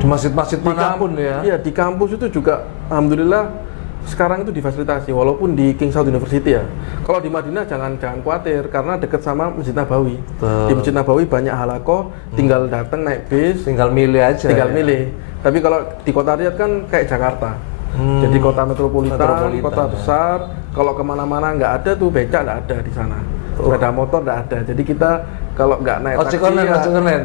Di masjid-masjid Di manapun ya. Iya, di kampus itu juga alhamdulillah sekarang itu difasilitasi walaupun di King Saud University ya. Kalau di Madinah jangan khawatir karena dekat sama Masjid Nabawi. Di Masjid Nabawi banyak halakoh, tinggal datang naik bis, Tinggal milih aja. tinggal ya. milih. Tapi kalau di kota Riyadh kan kayak Jakarta. Jadi kota metropolitan, kota besar. Kalau kemana-mana nggak ada tuh becak, nggak ada di sana. Sepeda motor nggak ada. Jadi kita kalau nggak naik Ojek taksi online, ya, ojek online.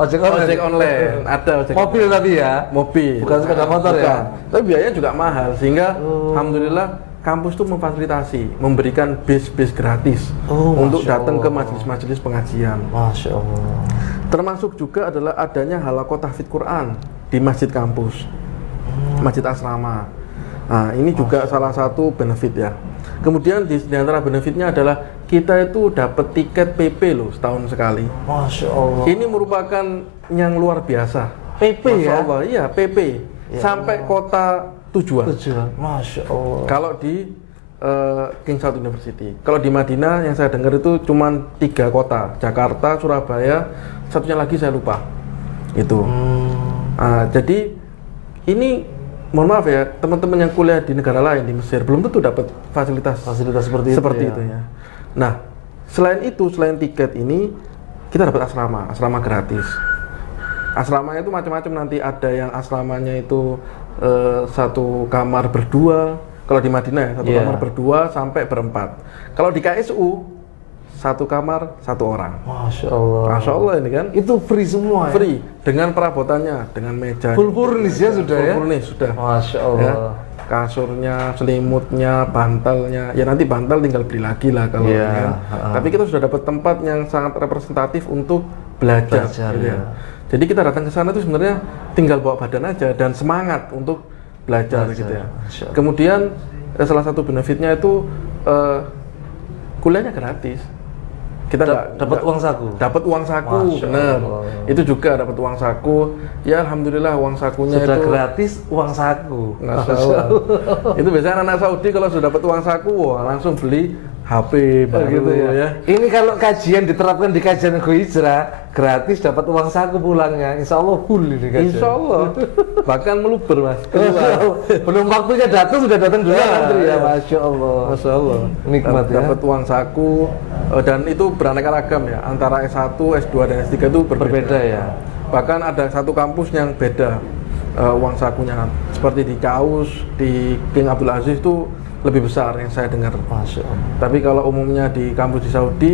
Ojek online. Ojek online. Ada ojek Mobil online. tapi ya. Mobil. Bukan sepeda motor ya? Bukan. Tapi biayanya juga mahal sehingga alhamdulillah kampus tuh memfasilitasi, memberikan bis-bis gratis untuk Masya datang ke Allah. majelis-majelis pengajian. Masya Allah. Termasuk juga adalah adanya halaqah tahfidz Quran di masjid kampus, masjid asrama. Nah, ini juga salah satu benefit ya. Kemudian di antara benefitnya adalah kita itu dapat tiket PP loh setahun sekali. Masya Allah. Ini merupakan yang luar biasa. PP Masya ya? Allah, iya PP. Sampai kota tujuan. Masya Allah. Kalau di King Saud University. Kalau di Madinah yang saya dengar itu cuma 3 kota, Jakarta, Surabaya, satunya lagi saya lupa. Itu. Jadi ini mohon maaf ya, teman-teman yang kuliah di negara lain di Mesir belum tentu dapat fasilitas seperti itu ya. Nah, selain itu, selain tiket ini kita dapat asrama gratis. Asramanya itu macam-macam, nanti ada yang asramanya itu satu kamar berdua. Kalau di Madinah ya, satu kamar berdua sampai berempat. Kalau di KSU satu kamar satu orang. Masya Allah. Masya Allah ini kan. Itu free semua Free dengan perabotannya, dengan meja. Full furnish ya sudah ya. Full furnish sudah. Masya Allah. Ya, kasurnya, selimutnya, bantalnya. Ya nanti bantal tinggal beli lagi lah kalau ini kan. Tapi kita sudah dapat tempat yang sangat representatif untuk belajar gitu ya. Jadi kita datang ke sana itu sebenarnya tinggal bawa badan aja dan semangat untuk belajar gitu ya. Kemudian salah satu benefitnya itu kuliahnya gratis. kita dapat uang saku. Dapat uang saku, Masya bener. Allah. Itu juga dapat uang saku. Ya alhamdulillah uang sakunya Sudah itu gratis uang saku. Masya Allah. Itu biasanya anak Saudi kalau sudah dapat uang saku, wah, langsung beli HP baru gitu ya. Ini kalau kajian diterapkan di kajian Go Hijrah, gratis dapat uang saku pulangnya. Insya Allah full ini kajian. Insya Allah. Bahkan meluber mas. Belum waktunya datang sudah datang dulu antri ya. Masya Allah. Masya Allah. Nikmat ya. Dapat uang saku dan itu beraneka ragam ya. Antara S1, S2 dan S3 itu Berbeda ya. Bahkan ada satu kampus yang beda uang sakunya. Seperti di Kaus, di King Abdul Aziz itu lebih besar yang saya dengar. Masya Allah. Tapi kalau umumnya di kampus di Saudi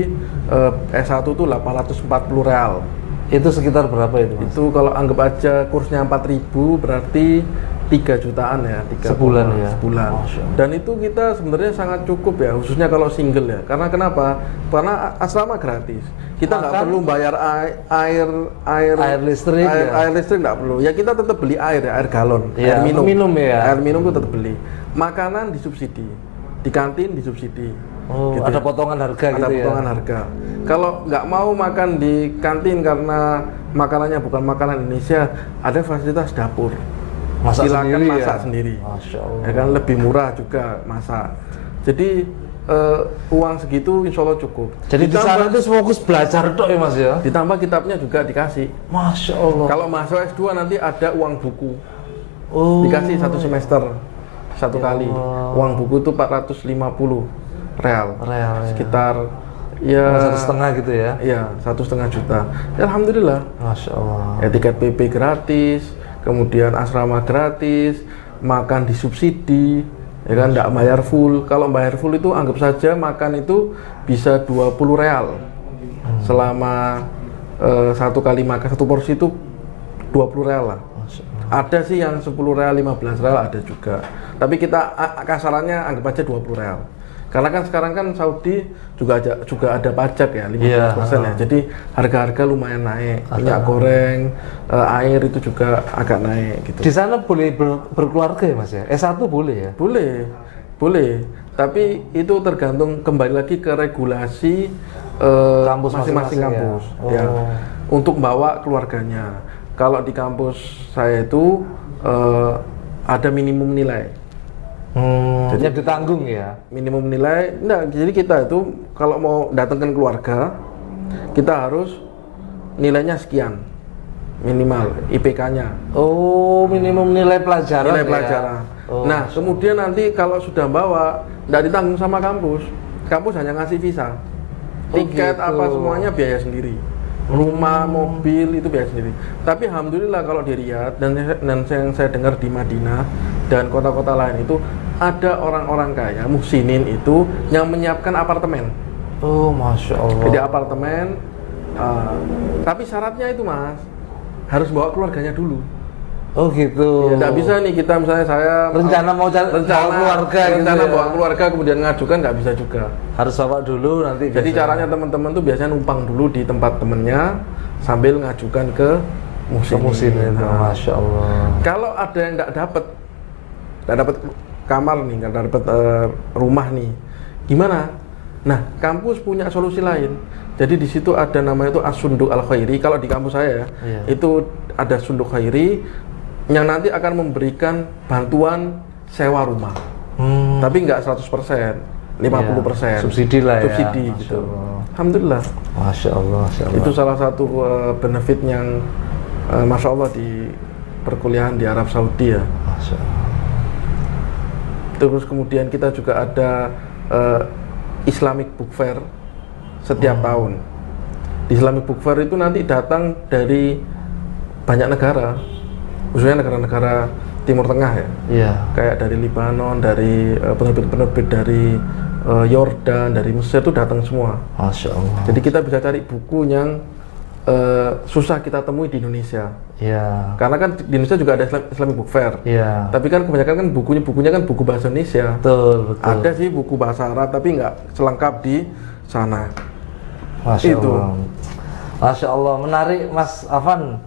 S1 itu 840 real. Itu sekitar berapa itu Mas? Itu kalau anggap aja kursnya 4.000 berarti 3 jutaan ya, 3 Sebulan ya? Sebulan. Dan itu kita sebenarnya sangat cukup ya, khususnya kalau single ya. Karena kenapa? Karena asrama gratis. Kita nggak perlu bayar air listrik air listrik nggak perlu. Ya kita tetap beli air ya, air galon, Ya, air minum. ya. Air minum itu tetap beli. Makanan disubsidi. Di kantin disubsidi. Oh, Gitu ada ya. potongan harga Ada gitu ya. potongan harga. Kalau nggak mau makan di kantin karena makanannya bukan makanan Indonesia, ada fasilitas dapur. Masak Silakan sendiri masak ya? sendiri. Masya Allah. Ya kan lebih murah juga masak. Jadi uang segitu insya Allah cukup. Jadi di sana itu fokus belajar tok ya Mas ya? Ditambah kitabnya juga dikasih. Masya Allah. Kalau mahasiswa S2 nanti ada uang buku. Oh. Dikasih 1 semester. Satu kali. Uang buku itu 450 real. Real ya. Sekitar ya 1,5 gitu ya? Iya, 1,5 juta. Ya, alhamdulillah. Masya Allah. Ya, tiket PP gratis, kemudian asrama gratis, makan disubsidi, ya kan, nggak bayar full. Kalau bayar full itu anggap saja makan itu bisa 20 real selama satu kali makan, satu porsi itu 20 real lah. Ada sih yang 10 real, 15 real ada juga. Tapi kita kasarannya anggap aja 20 real. Karena kan sekarang kan Saudi juga ada pajak ya, 15% ya. Jadi harga-harga lumayan naik. Minyak goreng, air itu juga agak naik gitu. Di sana boleh berkeluarga ya Mas ya? S1 boleh ya? Boleh. Tapi itu tergantung kembali lagi ke regulasi Kampus masing-masing kampus. ya? Ya. Untuk bawa keluarganya. Kalau di kampus saya itu ada minimum nilai. Jadi ditanggung ya? Minimum nilai, enggak, jadi kita itu kalau mau datangkan keluarga, kita harus nilainya sekian minimal IPK-nya. Oh, minimum nilai pelajaran. Nilai ya? pelajaran. Oh, Nah, kemudian nanti kalau sudah bawa, enggak ditanggung sama kampus. Kampus hanya ngasih visa. Tiket gitu. apa semuanya biaya sendiri. Rumah, mobil itu biaya sendiri. Tapi alhamdulillah kalau di Riyadh dan yang saya dengar di Madinah dan kota-kota lain itu ada orang-orang kaya, muhsinin itu yang menyiapkan apartemen. Oh, Masya Allah. Jadi apartemen, tapi syaratnya itu Mas, harus bawa keluarganya dulu. Oh gitu. Ya, nggak bisa nih kita misalnya saya Rencana mau keluarga gitu rencana ya? bawa keluarga kemudian ngajukan nggak bisa juga. Harus bawa dulu nanti. Jadi biasanya. caranya teman-teman tuh biasanya numpang dulu di tempat temennya sambil ngajukan ke musim itu, Nah, Masya Allah. kalau ada yang nggak dapat kamar nih, nggak dapat rumah nih, gimana? Nah, kampus punya solusi lain. Jadi di situ ada namanya itu As-Sunduk Al-Khairi. Kalau di kampus saya itu ada Sunduk Khairi yang nanti akan memberikan bantuan sewa rumah. Tapi nggak 100%, 50%. Subsidi lah ya. Subsidi Masya gitu. Allah. Alhamdulillah. Masya Allah, Masya Allah. Itu salah satu benefit yang Masya Allah di perkuliahan di Arab Saudi ya. Masya Allah. Terus kemudian kita juga ada Islamic Book Fair setiap tahun. Di Islamic Book Fair itu nanti datang dari banyak negara, khususnya negara-negara Timur Tengah ya. Iya. Kayak dari Libanon, dari penerbit-penerbit dari Yordan, dari Mesir itu datang semua. Masya Allah. Jadi kita bisa cari buku yang susah kita temui di Indonesia. Iya. Karena kan di Indonesia juga ada Islamic Book Fair. Iya. Tapi kan kebanyakan kan bukunya kan buku bahasa Indonesia. Betul. Ada sih buku bahasa Arab tapi nggak selengkap di sana. Masya Itu. Allah. Masya Allah, menarik Mas Afan.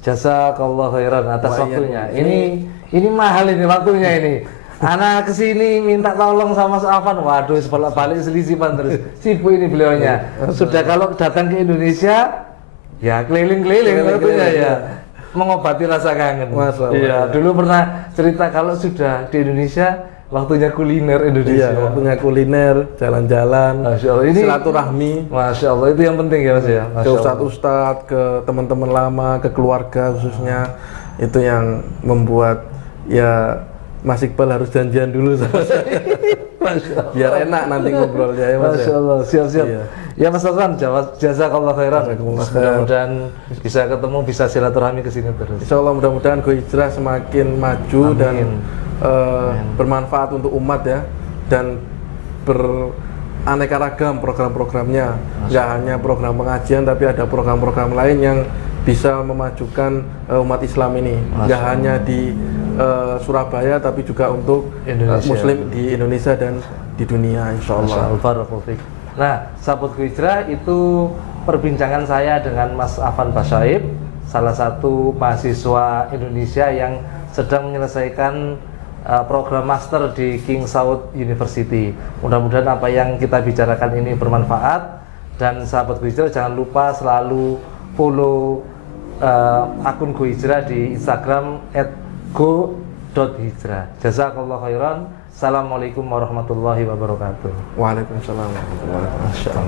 Jazakallah khairan atas Wah, iya. waktunya. Ini mahal ini waktunya ini. Anak kesini minta tolong sama Mas Afan, waduh bolak-balik selisipan terus. Sibuk ini beliaunya. Sudah kalau datang ke Indonesia, ya keliling-keliling tentunya ya. Mengobati rasa kangen. Iya, dulu pernah cerita kalau sudah di Indonesia, waktunya kuliner Indonesia. Iya, waktunya kuliner, jalan-jalan, ini silaturahmi. Masya Allah, itu yang penting ya Mas ya. Ke ustadz-ustadz, ke teman-teman lama, ke keluarga khususnya, itu yang membuat ya Mas Iqbal harus janjian dulu sama saya. Biar enak nanti ngobrolnya ya Mas. Masya Allah, siap-siap. Iya. Ya Mas Afan, jazakallah khairan. Mudah-mudahan bisa ketemu, bisa silaturahmi ke sini terus. Insya Allah mudah-mudahan Go Hijrah semakin maju. Amin. Dan bermanfaat untuk umat ya, dan beraneka ragam program-programnya. Nggak hanya program pengajian, tapi ada program-program lain yang bisa memajukan umat Islam ini. Nggak hanya di Surabaya, tapi juga untuk Muslim di Indonesia dan di dunia, insya Allah. Nah, sahabat Go Hijrah, itu perbincangan saya dengan Mas Afan Basyaib, salah satu mahasiswa Indonesia yang sedang menyelesaikan program master di King Saud University. Mudah-mudahan apa yang kita bicarakan ini bermanfaat, dan sahabat Go Hijrah jangan lupa selalu follow akun Go Hijrah di Instagram @go.hijrah. Jazakallahu khairan. Assalamualaikum warahmatullahi wabarakatuh. Waalaikumsalam warahmatullahi wabarakatuh.